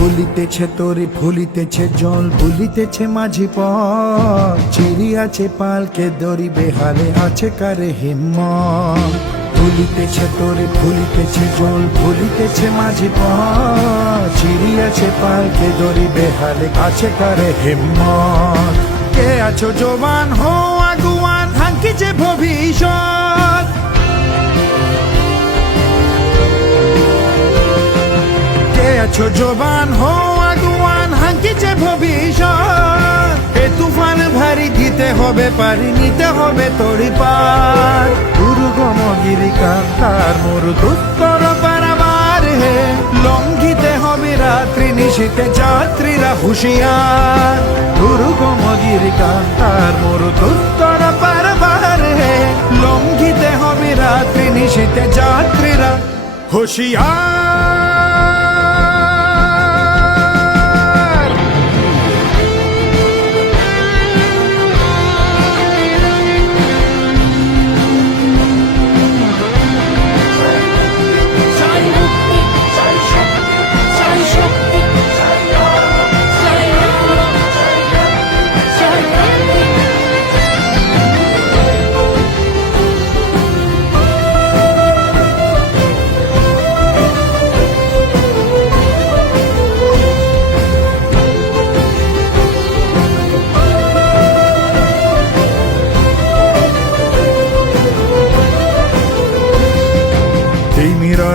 ভুলিতেছে তরি ভুলিতেছে জল ভুলিতেছে মাঝি পথ চিরিয়াছে পালকে দড়ি বেহালে আছে কারে হিম্মত ভুলিতেছে তরি ভুলিতেছে জল ভুলিতেছে মাঝি পথ চিরিয়াছে পালকে দড়ি বেহালে আছে কারে হিম্মত কে আছো জবান হো আগুয়ান হাঙ্কিছে ভবিষ্যৎ আছো জবান হো আগুয়ান হাঙ্কিছে ভবিষ্যৎ এ তুফান ভারী দিতে হবে পারি নিতে হবে তড়ি পার দুর্গম গিরিকান্তার মরু দুত্তর পারাবার হে লঙ্ঘিতে হবে রাত্রি নিশীতে যাত্রীরা হুঁশিয়ার দুর্গম গিরিকান্তার মরু দুত্তর পারাবার হে লঙ্ঘিতে হবে রাত্রি নিশীতে যাত্রীরা হুঁশিয়ার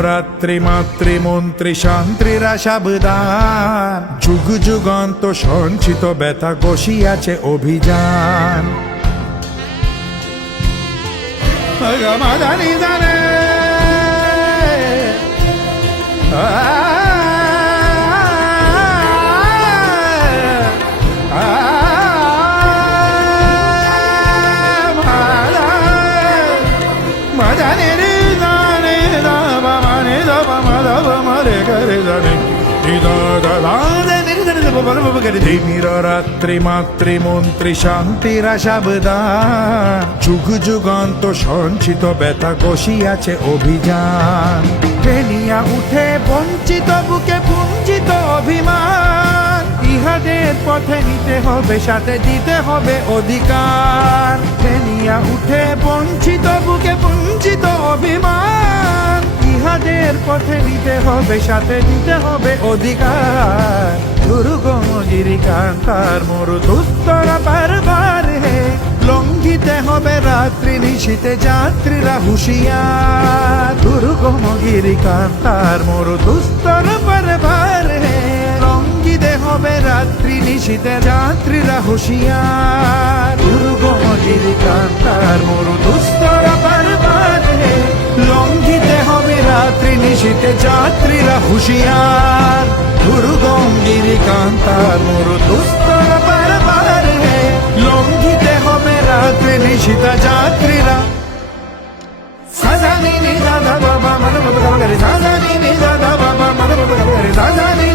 রাত্রি মাতৃমন্ত্রী শান্তিরা সাবধান যুগ যুগান্ত সঞ্চিত ব্যথা বসিয়াছে অভিযান মাদানি জানে রাত্রি মাতৃমন্ত্রী শান্তিরা সাবধান যুগ যুগান্ত সঞ্চিত ব্যথা কষিয়াছে অভিযান ফেলিয়া উঠে বঞ্চিত বুকে পুঞ্জিত অভিমান ইহাদের পথে নিতে হবে সাথে দিতে হবে অধিকার ফেলিয়া উঠে বঞ্চিত বুকে পুঞ্জিত অভিমান ইহাদের পথে নিতে হবে সাথে দিতে হবে অধিকার দুর্গম গিরিকান্তার মরু দুস্তর পারবার হে লঙ্ঘিতে হবে রাত্রি নিশীতে যাত্রীরা হুঁশিয়ার দুর্গম গিরিকান্তার মরু দুস্তর পারবার হে লঙ্ঘিতে হবে রাত্রি নিশীতে যাত্রীরা হুঁশিয়ার দুর্গম গিরিকান্তার মরু দুস্তর পারবার হে লঙ্ঘিতে হবে রাত্রি নিশীতে যাত্রীরা হুঁশিয়ার দুর্গম গিরিকান্তার মরু দুস্তর পারবার হে লঙ্ঘিতে হবে রাত্রি নিশীতে যাত্রীরা সাজানি নি দাদা বাবা মন বাবা সাজানি নি দাদা বাবা মন বাবা সাজানি